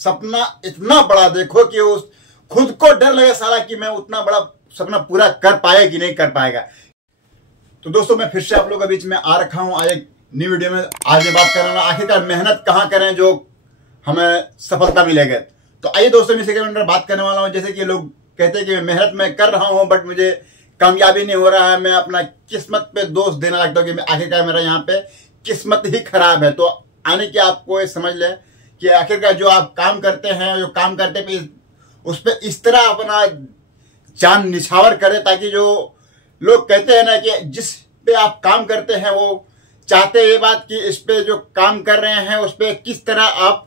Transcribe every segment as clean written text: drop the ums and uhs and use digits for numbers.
सपना इतना बड़ा देखो कि उस खुद को डर लगे साला कि मैं उतना बड़ा सपना पूरा कर पाएगा कि नहीं कर पाएगा। तो दोस्तों मैं फिर से आप लोगों के बीच में आ रखा हूं आज एक न्यू वीडियो में। आज मैं बात कर रहा हूं आखिरकार मेहनत कहां करें जो हमें सफलता मिलेगी। तो आइए दोस्तों इसी के अंदर बात करने वाला हूं। जैसे कि लोग कहते हैं कि मेहनत मैं कर रहा हूं बट मुझे कामयाबी नहीं हो रहा है, मैं अपना किस्मत पे दोष देना लगता हूं कि आखिरकार मेरा यहाँ पे किस्मत ही खराब है। तो आने की आपको ये समझ लें कि आखिरकार जो आप काम करते हैं, जो काम करते पे उस पर इस तरह अपना जान निछावर करें ताकि जो लोग कहते हैं ना कि जिस पे आप काम करते हैं वो चाहते हैं ये बात कि इस पे जो काम कर रहे हैं उस पे किस तरह आप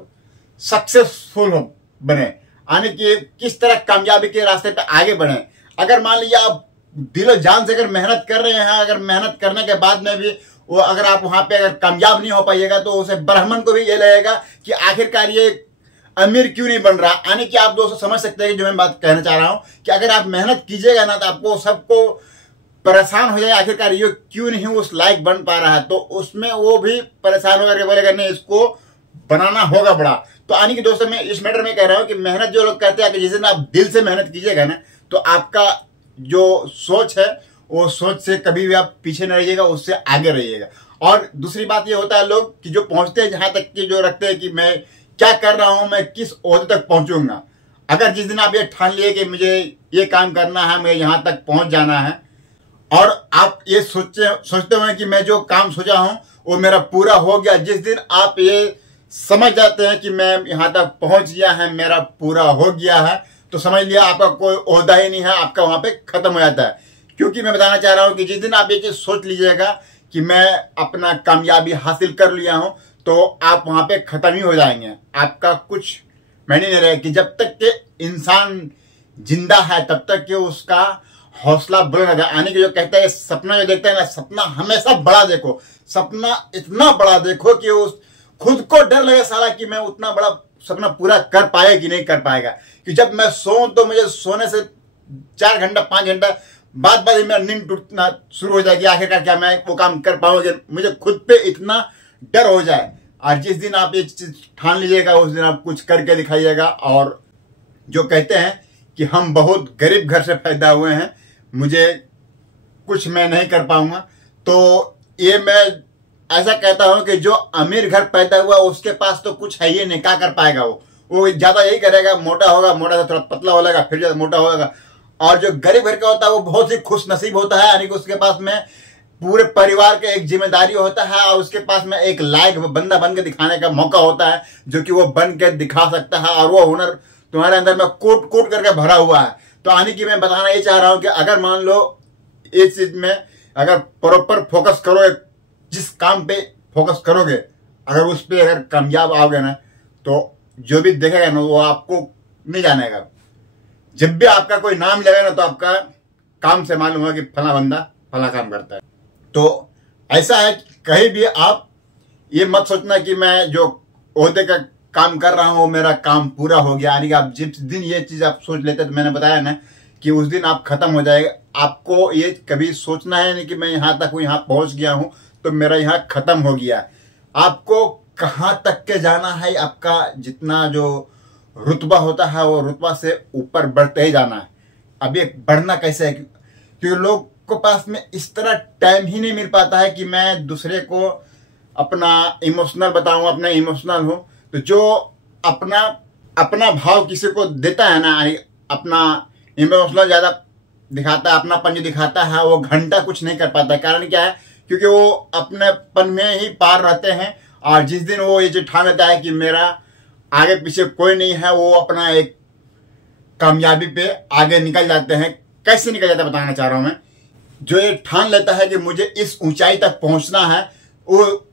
सक्सेसफुल हो बने, आने की किस तरह कामयाबी के रास्ते पे आगे बढ़े। अगर मान लीजिए आप दिलो जान से अगर मेहनत कर रहे हैं, अगर मेहनत करने के बाद में भी वो अगर आप वहां पे अगर कामयाब नहीं हो पाइएगा तो उसे ब्राह्मण को भी ये लगेगा कि आखिरकार ये अमीर क्यों नहीं बन रहा। आने की आप दोस्तों समझ सकते हैं कि जो मैं बात कहना चाह रहा हूं कि अगर आप मेहनत कीजिएगा ना तो आपको सबको परेशान हो जाए आखिरकार ये क्यों नहीं उस लायक बन पा रहा है, तो उसमें वो भी परेशान होकर बोलेगा नहीं इसको बनाना होगा बड़ा। तो आने की दोस्तों मैं इस मैटर में कह रहा हूं कि मेहनत जो लोग कहते हैं कि जिस दिन आप दिल से मेहनत कीजिएगा ना तो आपका जो सोच है वो सोच से कभी भी आप पीछे न रहिएगा, उससे आगे रहिएगा। और दूसरी बात ये होता है लोग कि जो पहुंचते हैं जहां तक कि जो रखते हैं कि मैं क्या कर रहा हूं, मैं किस ओहदे तक पहुंचूंगा। अगर जिस दिन आप ये ठान लिए कि मुझे ये काम करना है, मुझे यहां तक पहुंच जाना है और आप ये सोचते हुए कि मैं जो काम सोचा हूं वो मेरा पूरा हो गया, जिस दिन आप ये समझ जाते हैं कि मैं यहां तक पहुंच गया है, मेरा पूरा हो गया है, तो समझ लिया आपका कोई ओहदा ही नहीं है, आपका वहां पे खत्म हो जाता है। क्योंकि मैं बताना चाह रहा हूं कि जिस दिन आप ये चीज सोच लीजिएगा कि मैं अपना कामयाबी हासिल कर लिया हूं तो आप वहां पे खत्म ही हो जाएंगे, आपका कुछ मैंने नहीं रहेगा। कि जब तक के इंसान जिंदा है तब तक के उसका हौसला बुलंद रहता है। आने के जो कहता है सपना जो देखता है ना, सपना हमेशा बड़ा देखो, सपना इतना बड़ा देखो कि उस खुद को डर लगे साला कि मैं उतना बड़ा सपना पूरा कर पाएगा कि नहीं कर पाएगा। कि जब मैं सोऊं तो मुझे सोने से 4 घंटा 5 घंटा बाद मेरा नींद टूटना शुरू हो जाएगी, आखिरकार क्या मैं वो काम कर पाऊंगा, मुझे खुद पे इतना डर हो जाए। और जिस दिन आप ये चीज ठान लीजिएगा उस दिन आप कुछ करके दिखाइएगा। और जो कहते हैं कि हम बहुत गरीब घर से पैदा हुए हैं, मुझे कुछ मैं नहीं कर पाऊंगा, तो ये मैं ऐसा कहता हूं कि जो अमीर घर पैदा हुआ उसके पास तो कुछ है ही नहीं, क्या कर पाएगा वो ज्यादा यही करेगा, मोटा होगा, मोटा से थोड़ा पतला हो जाएगा, फिर ज्यादा मोटा होगा। और जो गरीब घर का होता है वो बहुत ही खुश नसीब होता है, यानी कि उसके पास में पूरे परिवार का एक जिम्मेदारी होता है और उसके पास में एक लायक बंदा बन के दिखाने का मौका होता है जो कि वो बन के दिखा सकता है और वो हुनर तुम्हारे अंदर में कूट कूट करके भरा हुआ है। तो आने की मैं बताना ये चाह रहा हूं कि अगर मान लो इस चीज में अगर प्रॉपर फोकस करोगे, जिस काम पे फोकस करोगे, अगर उस पे अगर कामयाब आओगे ना तो जो भी देखेगा ना वो आपको नहीं जानेगा। जब भी आपका कोई नाम लेगा ना तो आपका काम से मालूम होगा कि फला बंदा फला काम करता है। तो ऐसा है कहीं भी आप ये मत सोचना कि मैं जो ओहदे का काम कर रहा हूं मेरा काम पूरा हो गया, यानी कि आप जिस दिन ये चीज आप सोच लेते तो मैंने बताया ना कि उस दिन आप खत्म हो जाएगा। आपको ये कभी सोचना है नहीं कि मैं यहां तक हूं, यहां पहुंच गया हूं तो मेरा यहां खत्म हो गया। आपको कहां तक के जाना है, आपका जितना जो रुतबा होता है वो रुतबा से ऊपर बढ़ते ही जाना है। अब ये बढ़ना कैसे है, क्योंकि लोग को पास में इस तरह टाइम ही नहीं मिल पाता है कि मैं दूसरे को अपना इमोशनल बताऊं, अपना इमोशनल हूं। तो जो अपना भाव किसी को देता है ना, अपना इमोशनल ज्यादा दिखाता है, अपनापन जो दिखाता है वो घंटा कुछ नहीं कर पाता है। कारण क्या है, क्योंकि वो अपनेपन में ही पार रहते हैं। और जिस दिन वो ये जो ठान लेता है कि मेरा आगे पीछे कोई नहीं है, वो अपना एक कामयाबी पे आगे निकल जाते हैं। कैसे निकल जाता है बताना चाह रहा हूं मैं। जो ये ठान लेता है कि मुझे इस ऊंचाई तक पहुंचना है, वो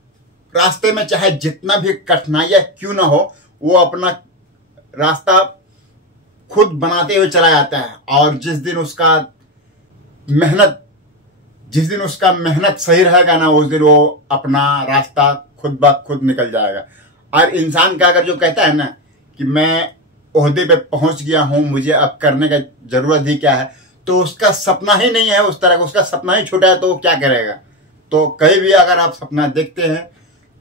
रास्ते में चाहे जितना भी कठिनाइयां क्यों ना हो वो अपना रास्ता खुद बनाते हुए चला जाता है। और जिस दिन उसका मेहनत सही रहेगा ना उस दिन वो अपना रास्ता खुद ब खुद निकल जाएगा। और इंसान का अगर जो कहता है ना कि मैं ओहदे पे पहुंच गया हूं, मुझे अब करने का जरूरत ही क्या है, तो उसका सपना ही नहीं है उस तरह का, उसका सपना ही छोटा है तो वो क्या करेगा। तो कहीं भी अगर आप सपना देखते हैं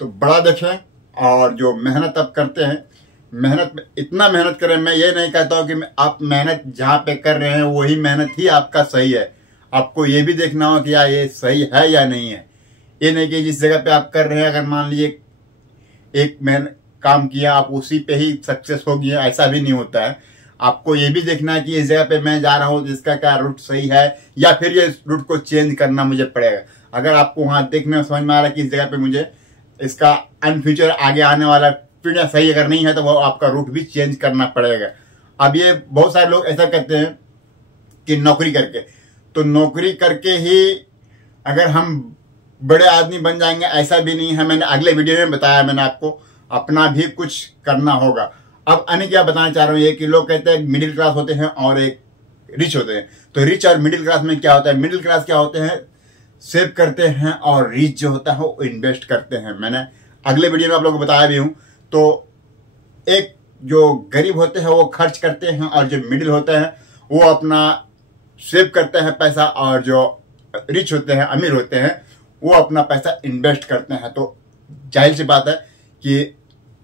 तो बड़ा देखें और जो मेहनत आप करते हैं इतना मेहनत करें। मैं ये नहीं कहता हूँ कि आप मेहनत जहाँ पे कर रहे हैं वही मेहनत ही आपका सही है। आपको ये भी देखना हो कि यार ये सही है या नहीं है। ये नहीं कि जिस जगह पे आप कर रहे हैं अगर मान लीजिए एक काम किया आप उसी पे ही सक्सेस हो गया, ऐसा भी नहीं होता है। आपको ये भी देखना है कि इस जगह पे मैं जा रहा हूँ जिसका क्या रूट सही है या फिर ये रूट को चेंज करना मुझे पड़ेगा। अगर आपको वहां देखने में समझ में आ रहा है कि इस जगह पे मुझे इसका इन फ्यूचर आगे आने वाला पीढ़ियां सही अगर नहीं है तो वो आपका रूट भी चेंज करना पड़ेगा। अब ये बहुत सारे लोग ऐसा कहते हैं कि नौकरी करके, तो नौकरी करके ही अगर हम बड़े आदमी बन जाएंगे ऐसा भी नहीं है। मैंने अगले वीडियो में बताया, मैंने आपको अपना भी कुछ करना होगा। अब अन्य क्या बताना चाह रहा हूँ ये कि लोग कहते हैं मिडिल क्लास होते हैं और एक रिच होते हैं। तो रिच और मिडिल क्लास में क्या होता है? मिडिल क्लास क्या होते हैं? सेव करते हैं और रिच जो होता है वो इन्वेस्ट करते हैं। मैंने अगले वीडियो में आप लोगों को बताया भी हूं। तो एक जो गरीब होते हैं वो खर्च करते हैं और जो मिडिल होते हैं वो अपना सेव करते हैं पैसा, और जो रिच होते हैं अमीर होते हैं वो अपना पैसा इन्वेस्ट करते हैं। तो जाहिर सी बात है कि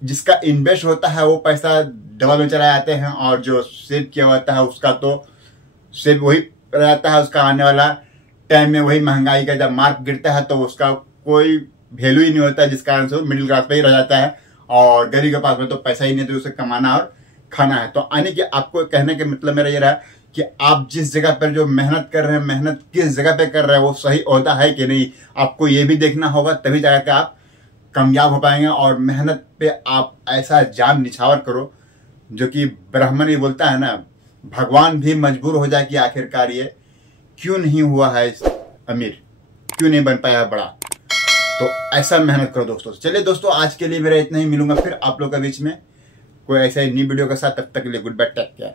जिसका इन्वेस्ट होता है वो पैसा डबल में चला जाते हैं, और जो सेव किया होता है उसका तो सेव वही रहता है। उसका आने वाला टाइम में वही महंगाई का जब मार्क गिरता है तो उसका कोई वैल्यू ही नहीं होता है, जिस कारण से वो मिडिल क्लास पे ही रह जाता है और गरीब के पास में तो पैसा ही नहीं, तो उसे कमाना और खाना है। तो आने के आपको कहने का मतलब मेरा ये रहा कि आप जिस जगह पर जो मेहनत कर रहे हैं, मेहनत किस जगह पे कर रहे हैं वो सही होता है कि नहीं, आपको ये भी देखना होगा। तभी जाकर आप कामयाब हो पाएंगे। और मेहनत पे आप ऐसा जान निछावर करो जो कि ब्राह्मण ही बोलता है ना, भगवान भी मजबूर हो जाए कि आखिरकार ये क्यों नहीं हुआ है अमीर, क्यों नहीं बन पाया बड़ा। तो ऐसा मेहनत करो दोस्तों। चलिए दोस्तों, आज के लिए मेरा इतना ही। मिलूंगा फिर आप लोग के बीच में कोई ऐसा ही न्यू वीडियो के साथ। तब तक के लिए गुड बाय, टेक केयर।